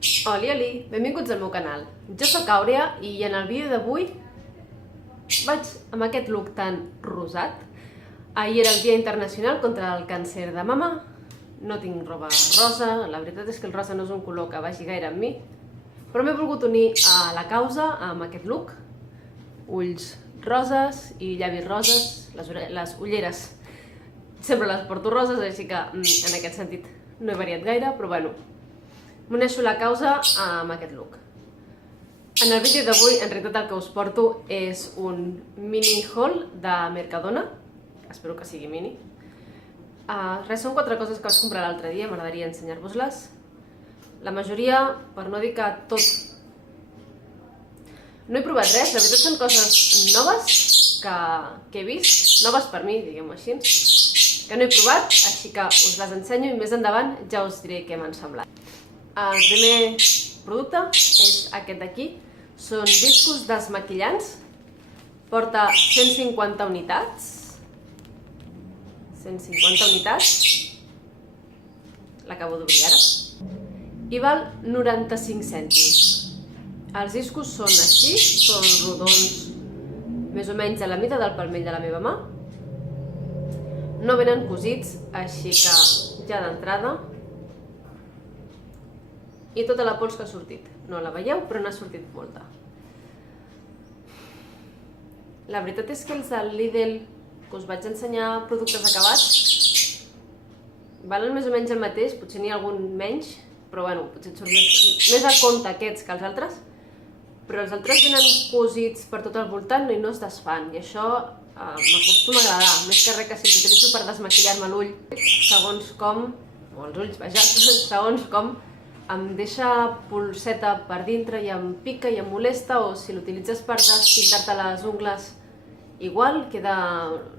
Oli, benvinguts al meu canal. Jo sóc Àurea i en el vídeo d'avui vaig amb aquest look tan rosat. Ahir era el Dia Internacional contra el Càncer de Mama. No tinc roba rosa, la veritat és que el rosa no és un color que vagi gaire amb mi, però m'he volgut unir a la causa amb aquest look. Ulls roses i llavis roses, les ulleres sempre les porto roses, així que en aquest sentit no he variat gaire, però bueno, m'uneixo a la causa amb aquest look. En el vídeo d'avui, en realitat el que us porto és un mini haul de Mercadona, espero que sigui mini. Són 4 coses que vaig comprar l'altre dia, m'agradaria ensenyar-vos-les. La majoria, per no dir que tot, no he provat res, la veritat són coses noves que he vist, noves per mi, diguem-ho així, que no he provat, així que us les ensenyo i més endavant ja us diré què m'han semblat. El primer producte és aquest d'aquí, són discos desmaquillants, porta 150 unitats, l'acabo d'obrir ara, i val 95 cèntims. Els discos són així, són rodons, més o menys a la mida del palmell de la meva mà. No venen cosits, així que ja d'entrada. I tota la pols que ha sortit. No la veieu, però n'ha sortit molta. La veritat és que els del Lidl, que us vaig ensenyar productes acabats, valen més o menys el mateix, potser n'hi ha algun menys, però bueno, potser et surt més a compte aquests que els altres. Però els altres venen cosits per tot el voltant i no es desfan, i això m'acostuma a agradar, més que res que si els utilitzo per desmaquillar-me l'ull, segons com, o els ulls, vaja, segons com, em deixa polseta per dintre i em pica i em molesta, o si l'utilitzes per despintar-te les ungles, igual, queda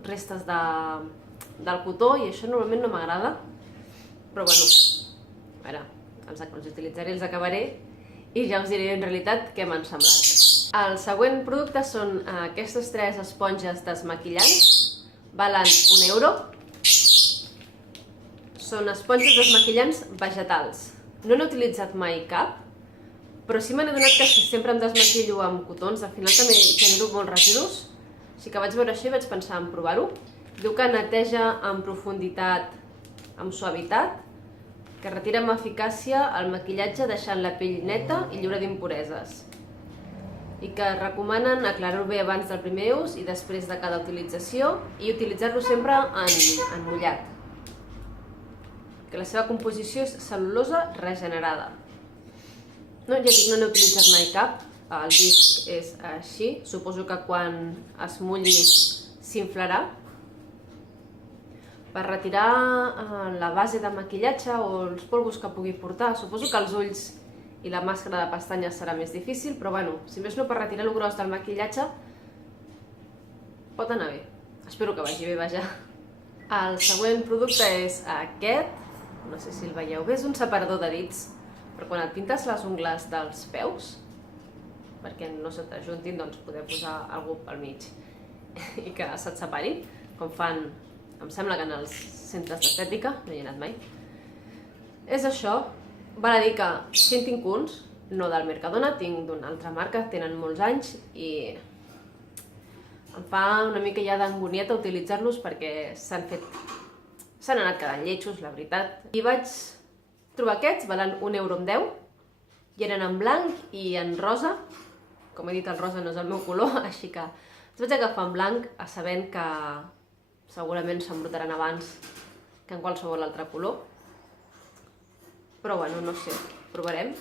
restes del cotó i això normalment no m'agrada, però bueno, a veure, els utilitzaré, els acabaré, i ja us diré en realitat què m'han semblat. El següent producte són aquestes 3 esponges desmaquillants, valen €1. Són esponges desmaquillants vegetals. No n'he utilitzat mai cap, però sí me n'he adonat que si sempre em desmaquillo amb cotons, al final també genero molts residus, així que vaig veure això i vaig pensar en provar-ho. Diu que neteja en profunditat, amb suavitat, que retira amb eficàcia el maquillatge deixant la pell neta i lliure d'impureses, i que recomanen aclarar-ho bé abans del primer ús i després de cada utilització i utilitzar-lo sempre en mullat, que la seva composició és cel·lulosa regenerada. No, ja dic, no n'he utilitzat mai cap, el disc és així, suposo que quan es mulli s'inflarà. Per retirar la base de maquillatge o els polvos que pugui portar, suposo que els ulls i la màscara de pestanyes serà més difícil, però bueno, si més no per retirar el gros del maquillatge pot anar bé, espero que vagi bé, vaja. El següent producte és aquest, no sé si el veieu bé, és un separador de dits, per quan et pintes les ungles dels peus, perquè no se t'ajuntin, doncs poder posar algú pel mig i que se't separin, com fan, em sembla que en els centres d'estètica, no hi he anat mai. És això, val a dir que si en tinc uns, no del Mercadona, tinc d'una altra marca, tenen molts anys i em fa una mica ja d'angonieta utilitzar-los perquè s'han anat quedant lletjos, la veritat. I vaig trobar aquests, valen €1,10, i eren en blanc i en rosa. Com he dit, el rosa no és el meu color, així que els vaig agafar en blanc, sabent que segurament s'embrutaran abans que en qualsevol altre color. Però bueno, no sé, provarem.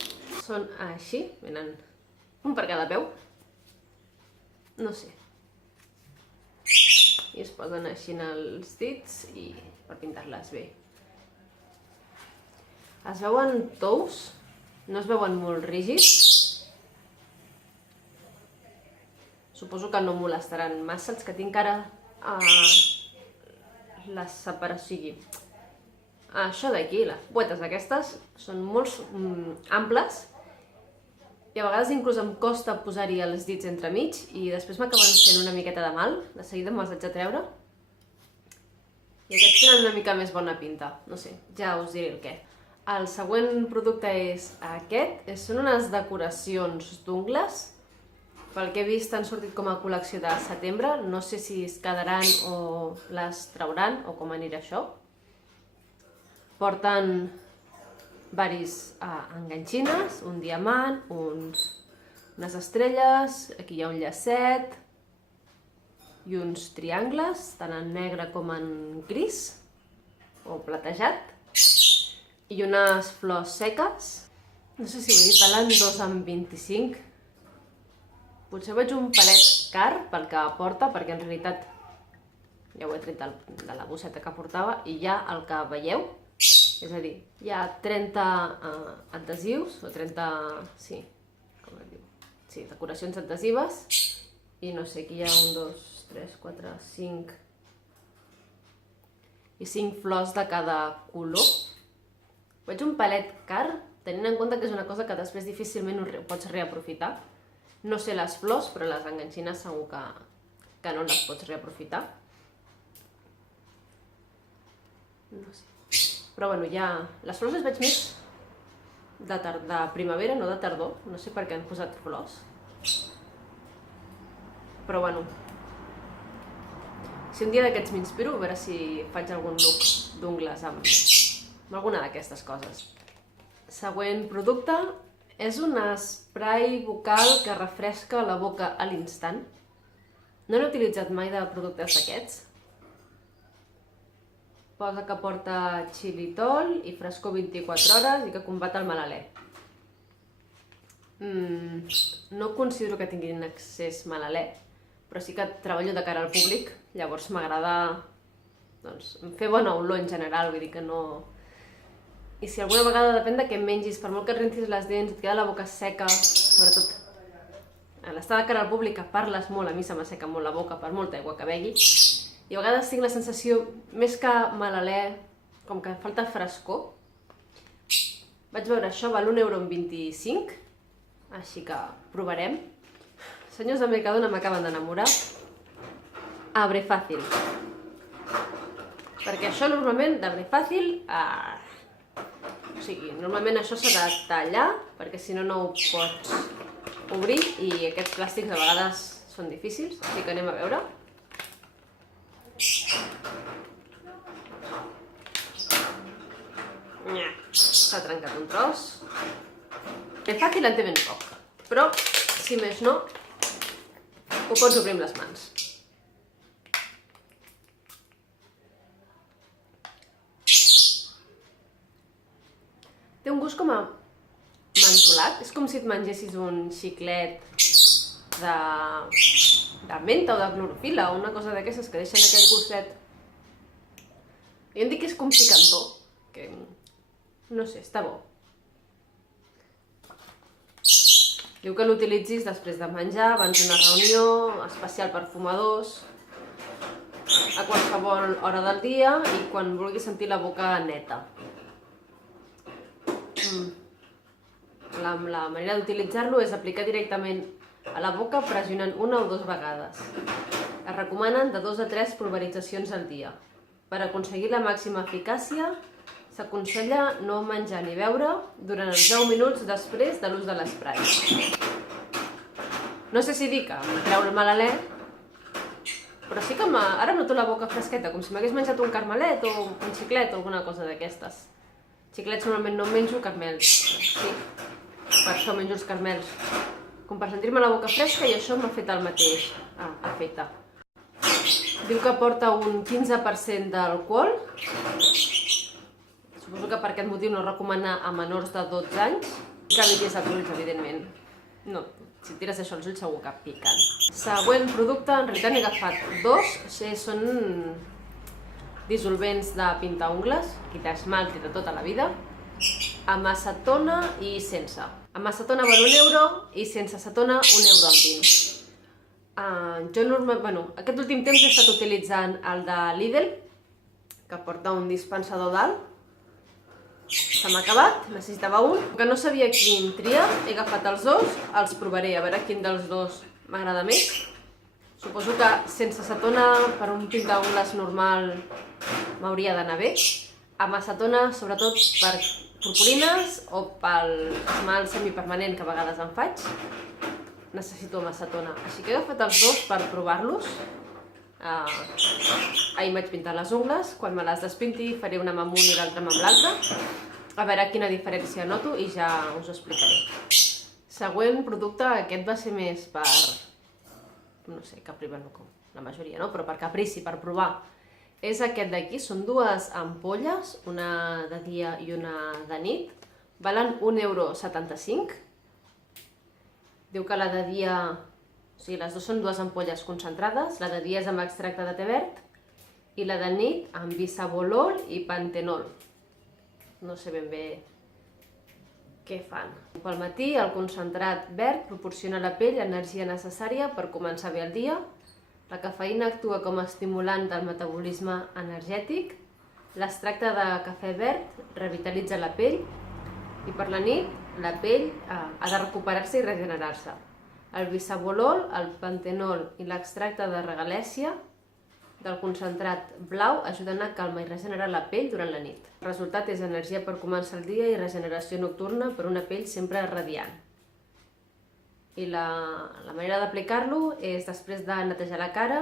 Són així, venen un per cada peu. No sé. I es posen així en els dits i per pintar-les bé. Es veuen tous, no es veuen molt rígids. Suposo que no molestaran massa els que tinc ara la separació. Això d'aquí, les boetes aquestes, són molt amples i a vegades inclús em costa posar-hi els dits entremig i després m'acaben fent una miqueta de mal, de seguida me'ls haig de treure. I aquests tenen una mica més bona pinta, no sé, ja us diré el què. El següent producte és aquest. Són unes decoracions d'ungles. Pel que he vist han sortit com a col·lecció de setembre. No sé si es quedaran o les trauran o com anirà això. Porten varis enganxines, un diamant, unes estrelles, aquí hi ha un llacet i uns triangles, tant en negre com en gris o platejat, i unes flors seques. No sé si ho he dit, valen 2,25. Potser veig un palet car pel que porta, perquè en realitat ja ho he tret de la bosseta que portava i ja el que veieu, és a dir, hi ha 30 adhesius, o 30, sí, com es diu? Sí, decoracions adhesives, i no sé, aquí hi ha 1, 2, 3, 4, 5 i 5 flors de cada color. Veig un palet car, tenint en compte que és una cosa que després difícilment ho pots reaprofitar. No sé les flors, però les enganxines segur que no les pots reaprofitar. No sé. Però bueno, ja... Les flors les veig més de primavera, no de tardor. No sé per què han posat flors. Però bueno... Si un dia d'aquests m'inspiro, a veure si faig algun look d'ungles amb alguna d'aquestes coses. Següent producte és un spray bucal que refresca la boca a l'instant. No l'he utilitzat mai de productes d'aquests. Posa que porta xilitol i frescor 24 hores i que combat el mal alè. No considero que tinguin excés mal alè, però sí que treballo de cara al públic, llavors m'agrada fer bona olor en general, vull dir que no... I si alguna vegada, depèn de què mengis, per molt que et rentis les dents, et queda la boca seca, sobretot a l'estar de cara al públic que parles molt, a mi se m'asseca molt la boca per molta aigua que begui, i a vegades tinc la sensació, més que mal alè, com que falta frescor. Vaig veure això, val 1,25 €, així que provarem. Senyors de Mercadona m'acaben d'enamorar. Abre fàcil. Perquè això normalment, d'abre fàcil, o sigui, normalment això s'ha de tallar, perquè si no, no ho pots obrir, i aquests plàstics a vegades són difícils, així que anem a veure. S'ha trencat un tros. Ben fàcil en té ben poc, però, si més no, ho pots obrir amb les mans. Té un gust com a mentolat, és com si et mengessis un xiclet de menta o de clorofil·la o una cosa d'aquestes que deixen aquell gustet. Jo em dic que és com picantó, que no sé, està bo. Diu que l'utilitzis després de menjar, abans d'una reunió, especial per fumadors, a qualsevol hora del dia i quan vulguis sentir la boca neta. La manera d'utilitzar-lo és aplicar directament a la boca pressionant 1 o 2 vegades. Es recomanen de 2 a 3 pulveritzacions al dia. Per aconseguir la màxima eficàcia, s'aconsella no menjar ni beure durant els 10 minuts després de l'ús de l'esprai. No sé si dir que em treu el mal alè, però sí que ara noto la boca fresqueta, com si m'hagués menjat un carmelet o un xiclet o alguna cosa d'aquestes. Xiclets normalment no menjo, carmels sí, per això menjo els carmels. Com per sentir-me la boca fresca, i això m'ha fet el mateix efecte. Diu que porta un 15% d'alcohol. Suposo que per aquest motiu no recomana a menors de 12 anys. Que evitis els ulls, evidentment. No, si tires això als ulls segur que piquen. Següent producte, en realitat n'he agafat 2. Són dissolvents de pintar ungles, quitar esmalte de tota la vida, amb acetona i sense. Amb acetona val 1 € i sense acetona 1,20 €. Jo normalment, aquest últim temps he estat utilitzant el de Lidl, que porta un dispensador dalt. Se m'ha acabat, necessitava un. Que no sabia quin triar, he agafat els dos, els provaré, a veure quin dels dos m'agrada més. Suposo que sense acetona per un pintaungles normal m'hauria d'anar bé. Amb acetona, sobretot per purpurines o pel esmalt semipermanent que a vegades em faig, necessito macetona. Així que he agafat els dos per provar-los. Ahir vaig pintar les ungles, quan me les despinti faré una amb un i l'altra amb l'altra, a veure quina diferència noto i ja us ho explicaré. Següent producte, aquest va ser més per, no sé, caprici, la majoria, no? Però per caprici, per provar. És aquest d'aquí, són dues ampolles, una de dia i una de nit, valen 1,75 €. Diu que la de dia, o sigui, les dues són dues ampolles concentrades, la de dia és amb extracte de te verd i la de nit amb bisabolol i pantenol. No sé ben bé què fan. Pel matí el concentrat verd proporciona a la pell l'energia necessària per començar bé el dia. La cafeïna actua com a estimulant del metabolisme energètic. L'extracte de cafè verd revitalitza la pell i per la nit la pell ha de recuperar-se i regenerar-se. El bisabolol, el pantenol i l'extracte de regalèsia del concentrat blau ajuden a calmar i regenerar la pell durant la nit. El resultat és energia per començar el dia i regeneració nocturna per una pell sempre radiant. I la manera d'aplicar-lo és després de netejar la cara,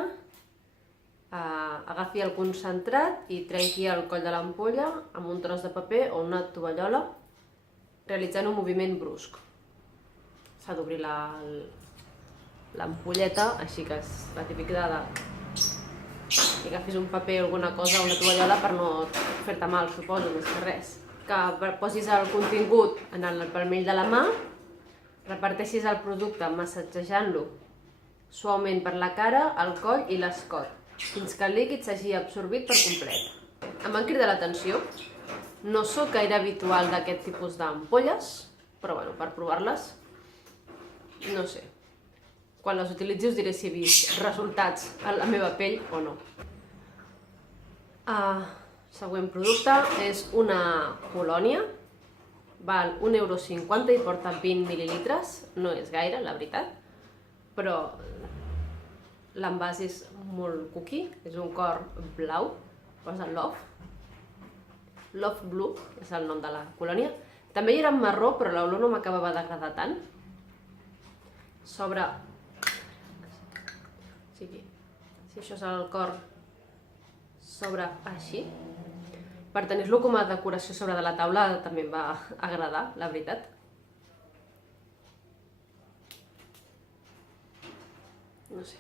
agafi el concentrat i trenqui el coll de l'ampolla amb un tros de paper o una tovallola, realitzant un moviment brusc. S'ha d'obrir l'ampolleta, així que és la típica que agafis un paper o alguna cosa, una tovallola per no fer-te mal, suposo, més que res. Que posis el contingut en el palmell de la mà, reparteixis el producte massatjejant-lo suaument per la cara, el coll i l'escot, fins que el líquid s'hagi absorbit per complet. Em van cridar l'atenció. No sóc gaire habitual d'aquest tipus d'ampolles, però bueno, per provar-les, no sé. Quan les utilitzi us diré si he vist resultats a la meva pell o no. Següent producte és una colònia. Val 1,50 € i porta 20 mil·lilitres. No és gaire, la veritat, però l'envàs és molt cookie, és un cor blau, posa Love. Love Blue és el nom de la colònia. També hi era en marró, però l'olor no m'acabava d'agradar tant. S'obre... Si això és el cor, s'obre així. Per tenir-lo com a decoració sobre de la taula també em va agradar, la veritat. No sé.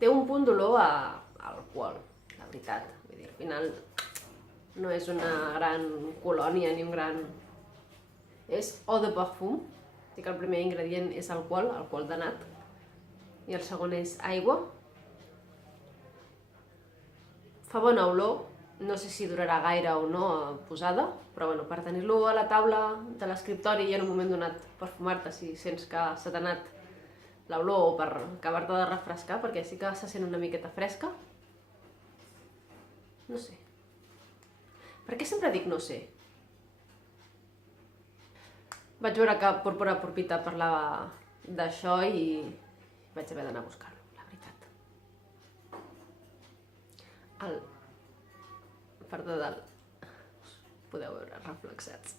Té un punt d'olor a alcohol, la veritat. Vull dir, al final no és una gran colònia ni un gran... És eau de parfum. Sí que el primer ingredient és alcohol, alcohol de nat. I el segon és aigua. Fa bona olor, no sé si durarà gaire o no posada, però bueno, per tenir-lo a la taula de l'escriptori i en un moment donat perfumar-te si sents que se t'ha anat l'olor o per acabar-te de refrescar, perquè sí que se sent una miqueta fresca. No sé. Per què sempre dic no sé? Vaig veure que Púrpura Purpita parlava d'això i vaig haver d'anar a buscar-lo, la veritat. Per de dalt podeu veure reflexats.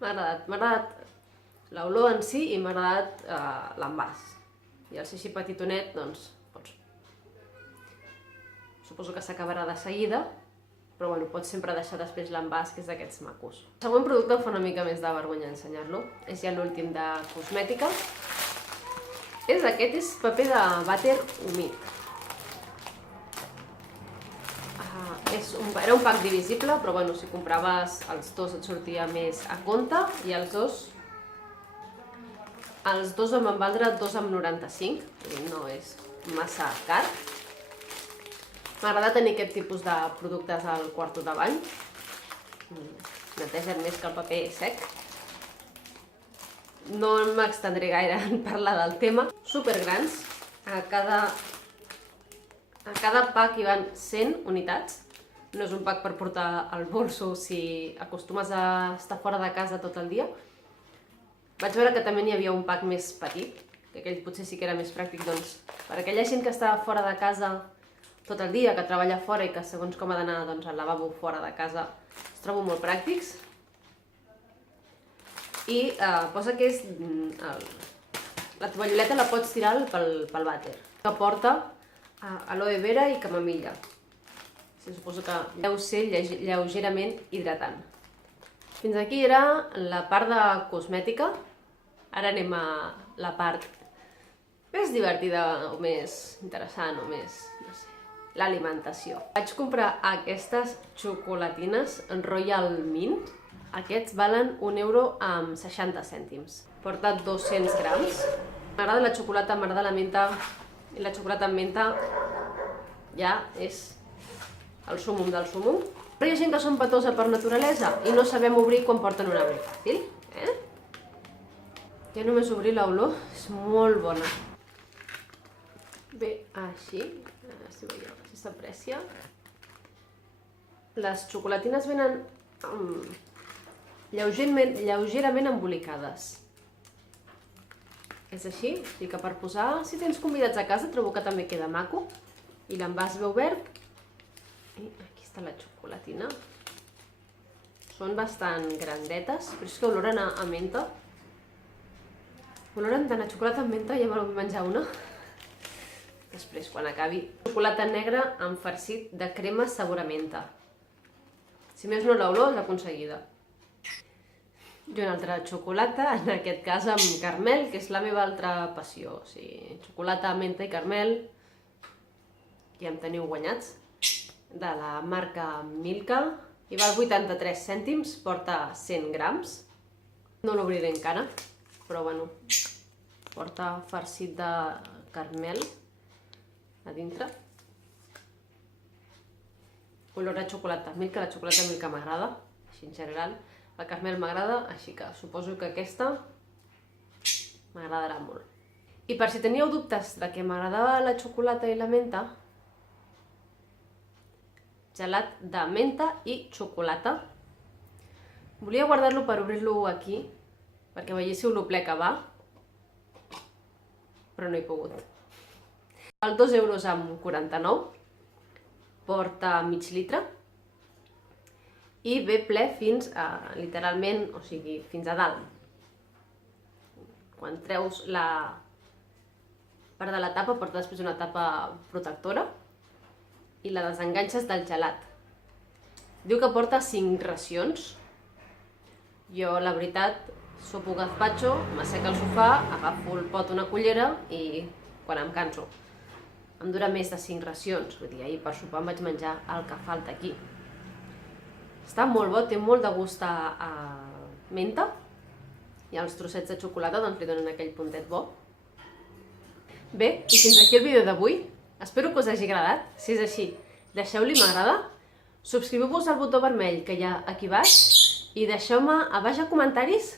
M'ha agradat l'olor en si i m'ha agradat l'envàs. I al ser així petitonet, doncs, suposo que s'acabarà de seguida, però bueno, pots sempre deixar després l'envàs, que és d'aquests macos. El següent producte em fa una mica més de vergonya ensenyar-lo. És ja l'últim de cosmètica. Aquest és paper de vàter humit. Era un pack divisible, però bueno, si compraves els dos et sortia més a compte i els dos em van valdre 2,95 €, no és massa car. M'agrada tenir aquest tipus de productes al quarto de bany. Netegen més que el paper sec. No m'extendré gaire en parlar del tema. Supergrans. A cada pack hi van 100 unitats. No és un pack per portar al bolso si acostumes a estar fora de casa tot el dia. Vaig veure que també n'hi havia un pack més petit, que aquell potser sí que era més pràctic, doncs, per aquella gent que està fora de casa tot el dia, que treballa fora i que segons com ha d'anar al lavabo fora de casa, els trobo molt pràctics. I posa que és... La tovalloleta la pots tirar pel vàter, que porta aloe vera i camamilla. Suposo que deu ser lleugerament hidratant. Fins aquí era la part de cosmètica. Ara anem a la part més divertida o més interessant o més, no sé, l'alimentació. Vaig comprar aquestes xocolatines Royal Mint. Aquests valen 1,60 €. Porta 200 grams. M'agrada la xocolata, m'agrada la menta, i la xocolata amb menta ja és el súmum del súmum. Però hi ha gent que són petosa per naturalesa i no sabem obrir quan porten un abre fàcil. Ja només obrir l'olor és molt bona. Bé, així, a veure si veieu, si s'aprecia. Les xocolatines venen lleugerament embolicades. És així, que per posar, si tens convidats a casa, trobo que també queda maco. I l'envàs ve obert. I aquí està la xocolatina. Són bastant grandetes, però és que oloren a menta. Oloren tant a xocolata amb menta, ja me la vull menjar una. Després, quan acabi, xocolata negra amb farcit de crema sabor a menta. Si més no, l'olor és aconseguida. I una altra xocolata, en aquest cas amb carmel, que és la meva altra passió. O sigui, xocolata, menta i carmel, ja em teniu guanyats. De la marca Milka, i val 83 cèntims, porta 100 grams. No l'obriré encara, però bueno, porta farcit de carmel a dintre. Olor a xocolata Milka, la xocolata Milka m'agrada, així en general. La carmel m'agrada, així que suposo que aquesta m'agradarà molt. I per si teníeu dubtes de que m'agradava la xocolata i la menta, gelat de menta i xocolata. Volia guardar-lo per obrir-lo aquí, perquè veiéssiu lo ple que va, però no he pogut. Val 2,49 €, porta mig litre, i ve ple fins a, literalment, o sigui, fins a dalt. Quan treus la part de la tapa, porta després una tapa protectora i la desenganxes del gelat. Diu que porta 5 racions. Jo, la veritat, sopo gazpacho, m'assec al sofà, agafo el pot, una cullera i quan em canso. Em dura més de 5 racions, vull dir, ahir per sopar em vaig menjar el que falta aquí. Està molt bo, té molt de gust a menta i els trossets de xocolata doncs li donen aquell puntet bo. Bé, i fins aquí el vídeo d'avui. Espero que us hagi agradat. Si és així, deixeu-li m'agrada, subscriviu-vos al botó vermell que hi ha aquí baix i deixeu-me a baix a comentaris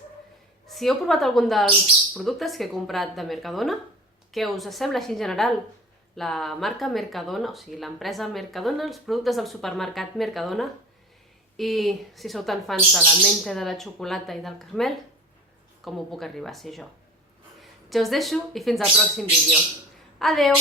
si heu provat algun dels productes que he comprat de Mercadona, què us sembla així en general la marca Mercadona, o sigui, l'empresa Mercadona, els productes del supermercat Mercadona, i si sou tan fans de la menta, de la xocolata i del carmel, com ho puc arribar a ser jo. Ja us deixo i fins al pròxim vídeo. Adeu!